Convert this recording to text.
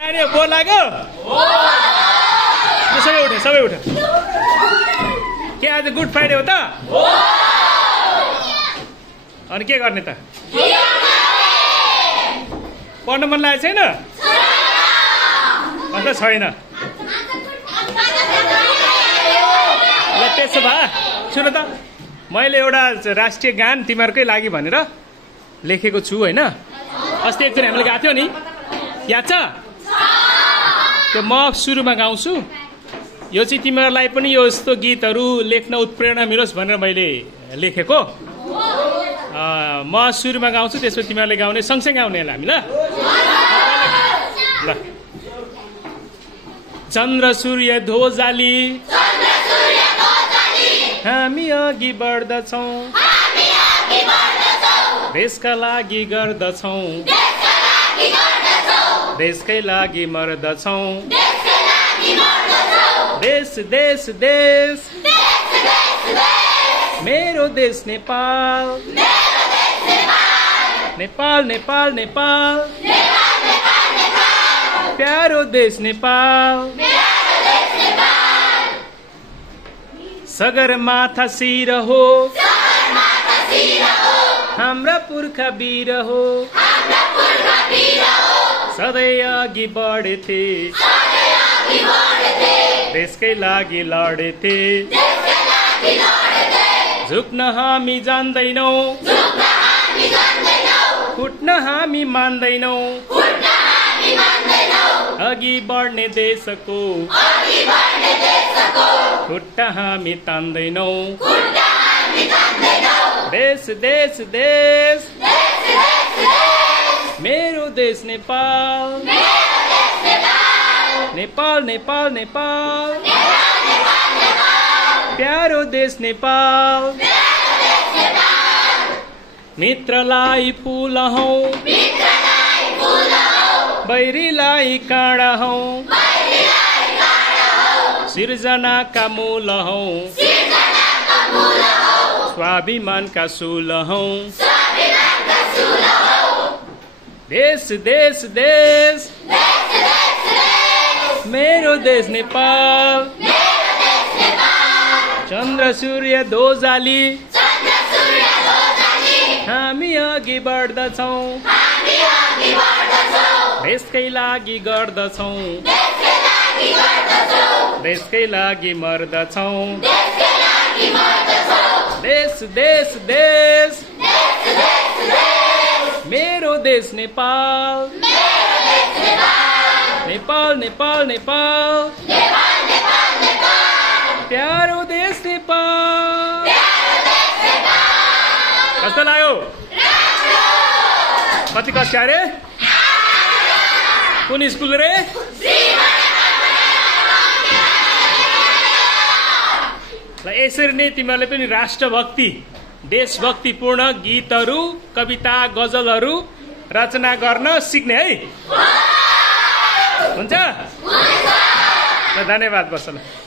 बोल लाग्यो सबै उठ के आज गुड फ्राइडे हो त अनि के गर्ने त पढ्न मन लागेको छैन अन्त छैन ल त्यसो भए सुन त मैले एउटा राष्ट्रिय गान तिमीहरूकै लागि भनेर लेखेको छु हैन अस्ति एकचोटि हामीले गाएको थियो नि याद छ त्यो म सुरुमा गाउँछु यो चाहिँ तिमीहरूलाई पनि यो यस्तो गीतहरू लेख्न उत्प्रेरणा मिलोस् भनेर मैले लेखेको म सुरुमा गाउँछु त्यसपछि तिमीहरूले गाउने सँगसँगै गाउने हामी ल ल चन्द्र सूर्य ध्वजाली हामी अघि बढ्दछौँ देशका लागि गर्दछौँ देशकै लागि मर्दछौँ देश देश देश मेरो देश नेपाल नेपाल नेपाल नेपाल प्यारो देश नेपाल सगरमाथा शिर हो हाम्रा पुर्खा वीर हो सधैँ अघि बढेथे देशकै लागि लडेथे झुक्न हामी जान्दैनौँ फुट्न हामी मान्दैनौँ अघि बढ्ने देशको खुट्टा हामी तान्दैनौँ देश देश देश मेरो देश नेपाल नेपाल नेपाल नेपाल प्यारो देश नेपाल मित्रलाई फुलहौं बैरीलाई काँडा हौं सिर्जनाका मूल हौं स्वाभिमानका सूल हौं देश देश देश मेरो देश नेपाल चन्द्र सूर्य ध्वजाली हामी अघि बढ्दछौँ देशकै लागि गर्दछौँ देशकै लागि मर्दछौँ देश देश देश मेरो देश नेपाल नेपाल नेपाल नेपाल प्यारो देश नेपाल कस्तो लाग्यो कति कक्षा रे कुन स्कुल रे ल यसरी नै तिमीहरूले पनि राष्ट्रभक्ति देशभक्तिपूर्ण गीतहरू कविता गजलहरू रचना गर्न सिक्ने है हुन्छ धन्यवाद बस ल